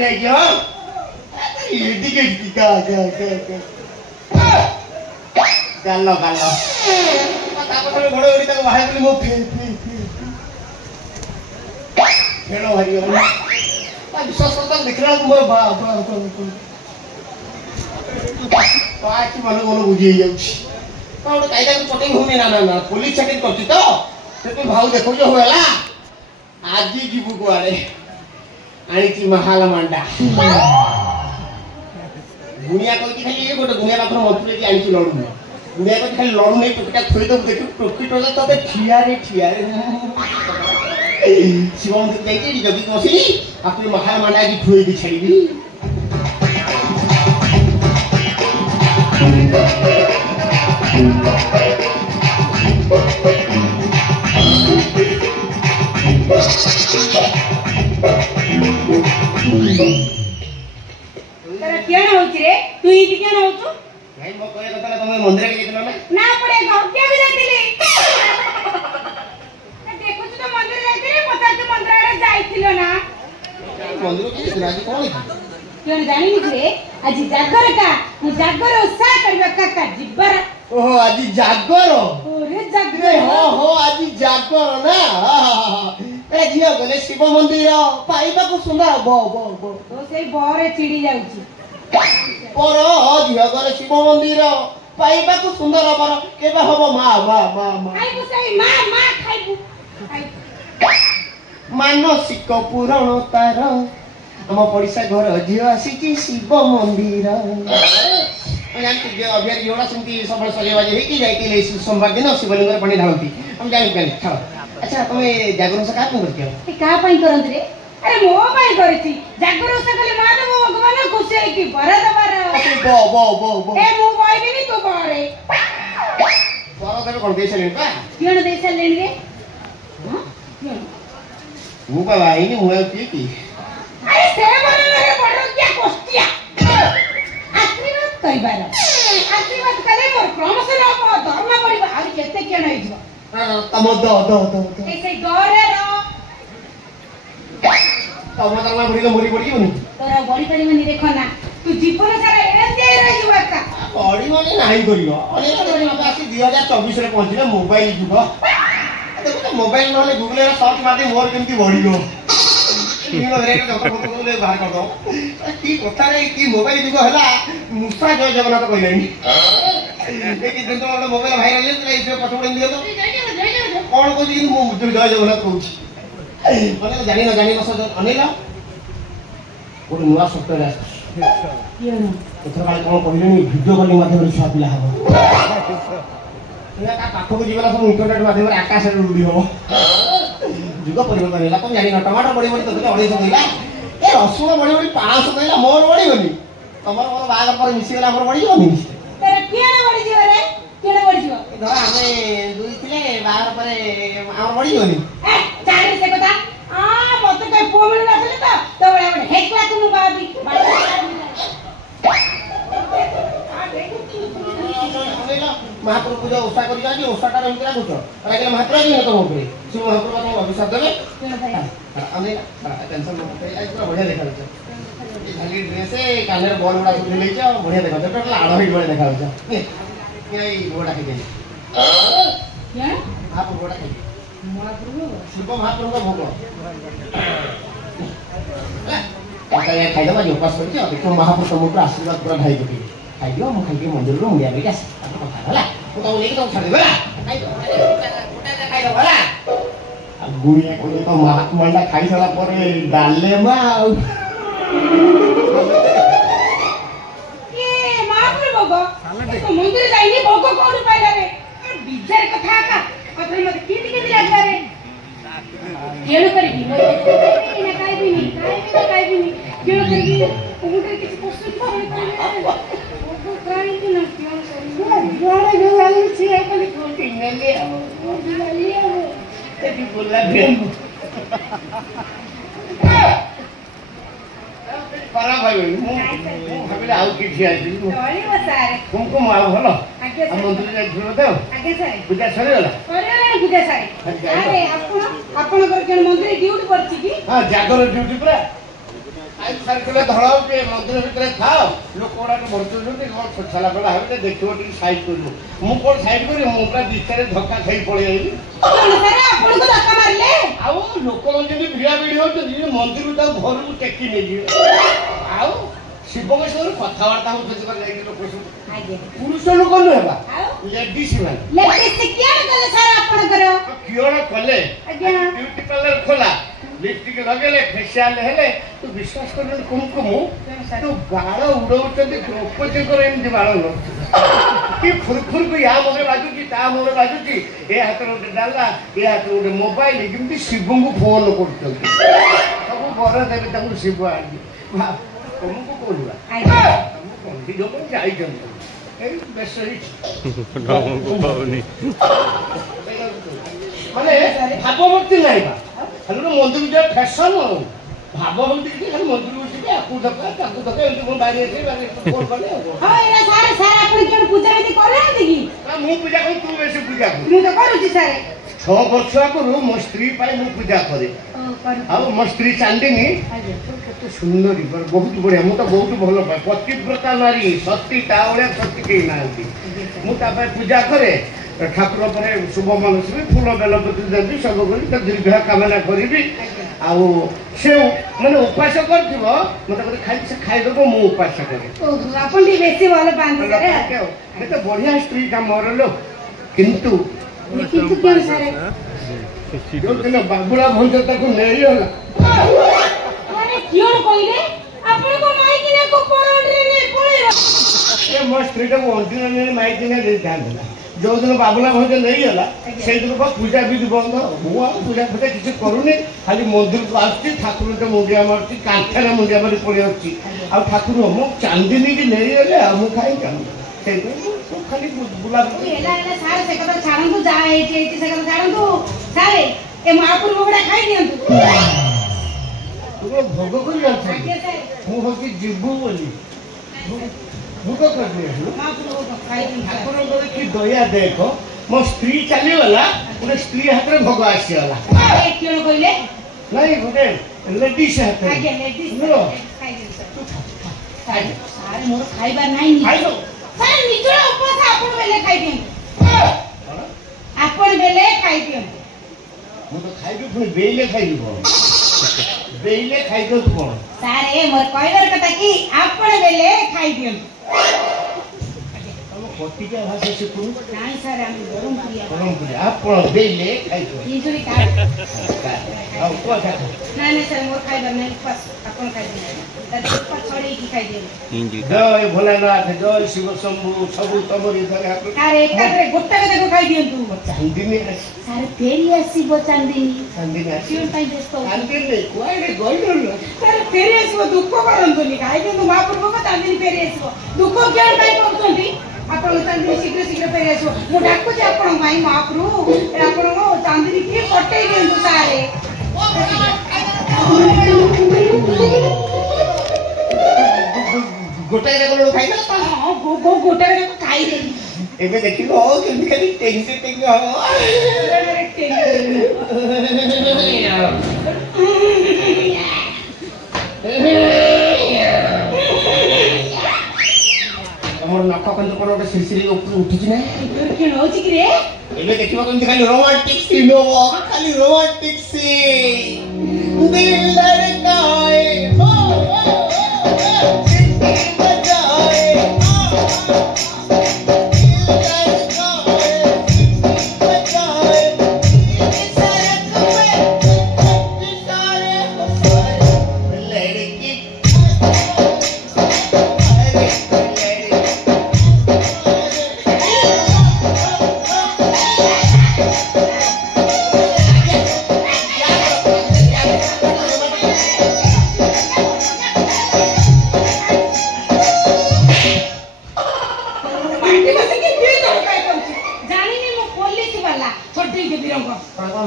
नहीं क्यों ये टिकट की का गालो ताको घोड़ उड़ी ताको बाहर बोली मो फेलो हरि हो विश्वास करता देखला मोर बा पाची मन बुझी जाउछि तो कायदा चेकिंग होनी ना पुलिस चेकिंग करछि तो से भाव देखो जो होला आज जीवु कुआरे आनी महाल मांडा दुनिया को खाली ये गोटे दुनिया पाखर मंत्री की आनी लड़ू दुनिया को खाली लड़ू नहीं टोकिटा थोई दो देखि टोकिट होला तबे ठिया रे शिव मंदिर जाइए जदि बसिनी आपनी महाल मांडा की थोई दी छड़ीबी तेरा क्या ना होची रे तू ही क्या ना होचू भाई मो कहया कतला तुम मंदिर के जेतला ना पड़े गांव क्या भी जातिली देखो तो मंदिर जाइतिले पता के मंदिर आड़े जाइतिलो ना मंदिर के जेतला आज कोन क्यों जानी नी रे आज जागर का मु जागर ओसा करबा काका जिब्बर ओहो आज जागर ओरे जागर हो आज जागर ना ए झियो गले शिव मंदिर पाइबा को सुंदर बो तो सेई बरे चिड़ी जाउची पर झियो गले शिव मंदिर पाइबा को सुंदर पर केबे हबो मां खाइबु सेई मां खाइबु मानसिक पुराण तार हम पड़िसा घर झियो आसी शिव मंदिर जानते अभियान योड़ा सुनती सब सजेबाज होगी जाइए सोमवार दिन शिवलिंग पानी ढालती हम जानी छाड़ अच्छा तुम जागरण से क्या करती हो का पई करंत रे अरे मो पई करती जागरण से खाली मानव भगवान खुशी है कि बरा दबार बो ए मु बोइनी नी तू बरे बरा दबे कोन देश लेन का केण देश लेन रे हां मु का भाई नी मु की अरे से बरे रे बड़ क्या कोस्टिया आशीर्वाद कइबार आशीर्वाद करे मोर प्रमोशन हो धर्म पड़िबा आ केते केण होई जो तम दो ऐसे डरे रो तम दरमा बड़ी बनी तोरा बड़ी पड़िबनी देखो ना तू जीवन सारा एंजॉय रही जीवा का बड़ी माने नाही करियो अने तो आसी 2024 रे पहुंचले मोबाइल जुग देखो मोबाइल नले गूगल रे सर्च मार दे मोर केमती बढ़ियो इन रे के फोटो ले बाहर कर दो की कथा रे की मोबाइल जुग हला मुसा जय जगन्नाथ कहलेनी देखि दिन तो मोबाइल भाइरल ले इसे पठोड़ दियो तो कौन को जी मु जय जगन्नाथ कहूची माने जानि न सज अनिला ओड नुवा सॉफ्टवेयर आछ ये न एथर काल कोन कहलेनी वीडियो कॉलिंग माध्यम रे छुआ पिला हबो या का पाखो को जीवला सब इंटरनेट माध्यम रे आकाश रे उडी हबो जुग परिवर्तन होला तुम जानि न टमाटर बड़ी तो 250 कहिला ए रसुण बड़ी 500 कहिला मोर बड़ी बनी तमर मोर बागर पर मिसी गेला मोर बड़ी बनी तेरा केना बड़ी जीव रे केना बड़ी जीव धर हमें दुई थिले बागर पर हमर बड़ी बनी ए चारे से कथा आ मत कई पो मिल नथले तो बड़े बड़े हेकला तुम बाबी महाप्रभु पूजा ओसा करी जाजी ओसाटा रहितला गुतो रागले महाप्रभु जी न तो ऊपर शिव महाप्रभु को अभिशाप देबे अने टेंशन न होते आज पूरा बढ़िया देखा छ खाली ड्रेस ए कानर बॉल उड़ा सब ले छ बढ़िया देखा छ टोटल आड़ो ही बढ़िया देखा छ ये गोड़ा के दे क्या आप गोड़ा के महाप्रभु शिव महाप्रभु का भोग आता ये खाइ दबा जो पास कर छ देखो महाप्रभु तुमको आशीर्वाद पूरा ढाई देबे खाइ दियो म खाइ के मंदिर रो मुया बेटा होला तो लेके तो छाड़ देबा खाइ दो होला गुड़िया को तो महात्मांडा खाइ साला पर डालले मा ये महाप्रभु भोग तो मंदिर जाइनी भोग कोन पाइला रे बिचार कथा का मत किति लागला रे केणो करबी ना काय भी नहीं केणो करबी उनके किसी प्रश्न का होई वो काय ना क्यों जोड़ा जो वाली छी अपन कोटी ने ले तेरी बोला बे पारा भाई मु भाबिले आउ कि ठिया छी तोरी बसारे तुमको माल भलो आगे हम मंदिर जा झुरो दे आगे सारे पूजा सरे होला पूजा सारे अरे आपण कर के मंदिर ड्यूटी करछि की हां जागर ड्यूटी पूरा ଖାଇ ସାରିଥିଲେ ଧଳ ଟିକେ ମନ୍ଦିର ଭିତରେ ଥାଅ ଲୋକ ଗୁଡ଼ାକ ବଞ୍ଚୁଛନ୍ତି କ'ଣ ଛୋଛାଲା ବେଳା ହେବେ ଦେଖିବ ଟିକେ ସାଇଡ୍ କରିବ ମୁଁ କ'ଣ ସାଇଡ୍ କରିବି ମୁଁ ପୁରା ଦିଚାରେ ଧକ୍କା ଖାଇ ପଳେଇ ଆଇଲି ଆପଣଙ୍କୁ ଧକ୍କା ମାରିଲେ ଆଉ ଲୋକମାନେ ଯେମିତି ଭିଡ଼ା ଭିଡ଼ି ହଉଛନ୍ତି ମନ୍ଦିରରୁ ତାକୁ ଘରକୁ ଟେକି ନେଇଯିବେ ଆଉ ଶିବଙ୍କ ସହିତ କଥାବାର୍ତ୍ତା ହଉଛନ୍ତି ଯାଇକି ଲୋକ ସବୁ ପୁରୁଷ ଲୋକ ନୁହେଁ ବା ଲେଡିସ୍ ମାନେ କିଅଣ କଲେ ବ୍ୟୁଟି ପାର୍ଲର ଖୋଲା लिपस्टिक लगे फेसियाल हेले तू विश्वास कर कुमकुम तू बाल उड़ौଛନ୍ତି द्रौपदीଙ୍କର ଏମିତି ବାଳ ନ କି ଫୁरଫୁର को या मुहे बाजुची ता मुहे बाजुची ए हाथ रे डाला ए हाथ रे मोबाइल केमती शिवଙ୍କୁ फोन କରୁଛନ୍ତି ସବୁ बर देबे ताकू शिव आनी तुमको बोलवा हम जो को जाइछन ए बेसरी नमको पाउनी माने भावभक्ति नाही बा खाली मंदिर जो फैशन भावभक्ति खाली मंदिर बसिक आपको धक्का ताकू धक्का एमती को बाहर आसे बाहर फोन करले हां एना सारे सारे आपण केन पूजा विधि करले कि मु पूजा कर तू बेसी पूजा कर मु तो करू छी सारे 6 वर्ष आगु मो स्त्री पाई मु पूजा करे आ मो स्त्री चांदिनी कत सुंदरी बहुत बढ़िया मु तो बहुत भलो पाए पतिव्रता नारी सती तावळे सती के नांती मु ता पाई पूजा करे ठाकुर पर शुभ मनसी फूल बेलपत्र देवी सब कर दीर्घ कामना करी आउ से माने उपास करथिबो मते करे खाली से खाइ देबो मु उपास करे आपन दी बेसी वाला बांध करे मैं तो बढ़िया स्त्री का मरलो किंतु क्यों सारे जो दिन बाबुला भंज तक नेई होला अरे क्यों कइले आपन को माई किने को परंडरे ने पळेबा ए मो स्त्री का ओंटिना ने माई किने दे दांदा जो दिन बाबुला भंज नहीं होला से दिन को पूजा विधि बंद हुआ पूजा पूजा किसी करूनी खाली मंदिर को आछि ठाकुर के मुंडिया मारछि कांथरे मुंडिया मारी पड़ी अछि आ ठाकुर मो चांदनी की नहीं गेले आ मु खाई जाम से खाली बुला एला एला सारे से कथा छाड़ंतु जा एटी से कथा छाड़ंतु सारे ए महापुर भोगड़ा खाई दियंतु तू भोग करी जाछ मु होकी जिबु बोली भोग कर दिए महापुर भोग खाई दिन ठाकुर बोले कि दया देखो मो स्त्री चली वाला उन स्त्री हाथ रे भोग आसी वाला ए क्यों कइले नहीं गोटे लेडीज हाथ आगे लेडीज नो खाई दिन सारे सारे मोर खाइबा नाही खाई दो सारे निचो उपवास आपन बेले खाई दिन आपन बेले खाई दिन मु तो खाइबे पुनी बेइले खाइबो बेइले खाइ दो तू कोन सारे मोर कहबर कथा कि आपन बेले खाई दिन हम कोटी के भाषा सिखु नाही सर हम गरम प्रिया आप बेइले खाइ दो इंजुरी का अब को था नाही सर मोर खाइबर नहीं उपवास आपन खाई दिन तब उपवास छोड़ी की खाई दिन जय भोलानाथ जय शिव शंभु सबु तमरी धरे हाथ सारे एकरे गोटा के देखो खाई दियंतु चांदनी सारे फेरी आसीबो चांदनी चांदनी क्यों टाइम व्यस्त हो चांदनी कोइले गइल सारे फेरी आसीबो दुख करंतुनी खाई दियंतु महापुर को चांदनी फेरी आसीबो दुख क्यों टाइम करतंती आपण चांदनी शीघ्र शीघ्र फेरी आसीबो मु डाकु जे आपण माई महापुर आपण को चांदनी के कटै दियंतु सारे गोटाई रे लोग खाइ ना हां गोटा रे खाई दे एबे देखिलो केमि खाली टेंगे टेंगे हो हमर नख कंद पर ओटे सिरसिरी ऊपर उठिछ ना के होछि कि रे एबे देखिबो केमि खाली रोमांटिक सीन हो खाली रोमांटिक सीन दिल लड़काए हो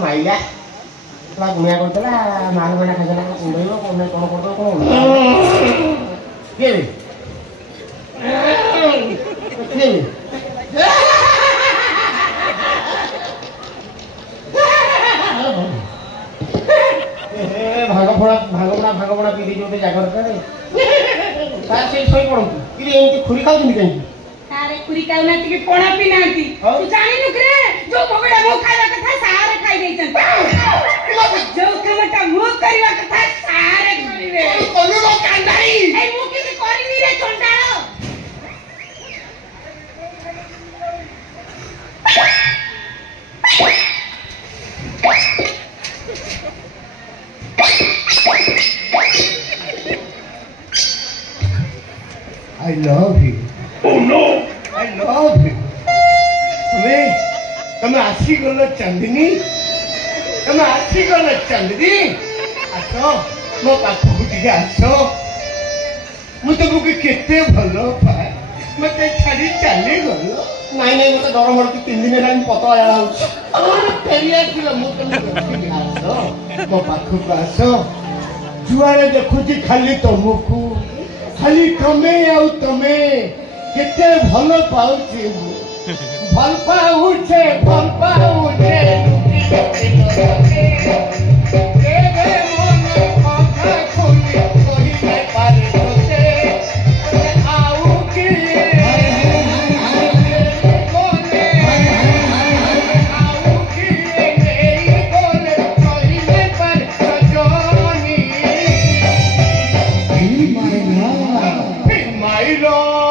माइला ला गुनिया करतला माल बना खाजला कोंडइलो कोने कोन करतो कोन के भागपड़ा पीदी जो ଗୋଟେ ଜାଗା ଦରକାର ସାର୍ ସେଇ ଶୋଇ ପଡ଼ନ୍ତୁ କିନ୍ତୁ ଏମିତି ଖୁରୀ ଖାଉଛନ୍ତି କାହିଁକି ସାରେ ଖୁରୀ ଖାଉନାହାନ୍ତି କି ପଣା ପିଇ ନାହାନ୍ତି ତୁ ଜାଣିନୁ କି ଯୋଉ ଭୋଗଟା ମୁଁ ଖାଇବା କଥା ସାରେ ଖାଇ ଦେଇଛନ୍ତି ଯୋଉ କାମଟା ମୁଁ କରିବା କଥା ସାରେ କରିବେ କଲୁର କାନ୍ଦାଇ ଏଇ ମୁଁ କିଛି କରିନି ରେ ଚଣ୍ଡାଳ I love you. Oh no! I love you. तुम्हें आशी गल चांदनी तुम्हें आशी गल चांदनी आस मो पाखक टे आस मु तुमको केते भल पाए मत छाड़ी चली गल नाई नाई मत डर मर 3 दिन है पतला जाड़ा फेरी आस मो पाखक आस जुआरे देखुची खाली तुमको खाली तमे आउ तमे केते भल पाउची भल पाउछे केबे मन কথা खोली कहि নাই पारे तोते आउ की कोने आउ की मेरी बोले कहि নাই पारे सजनी my love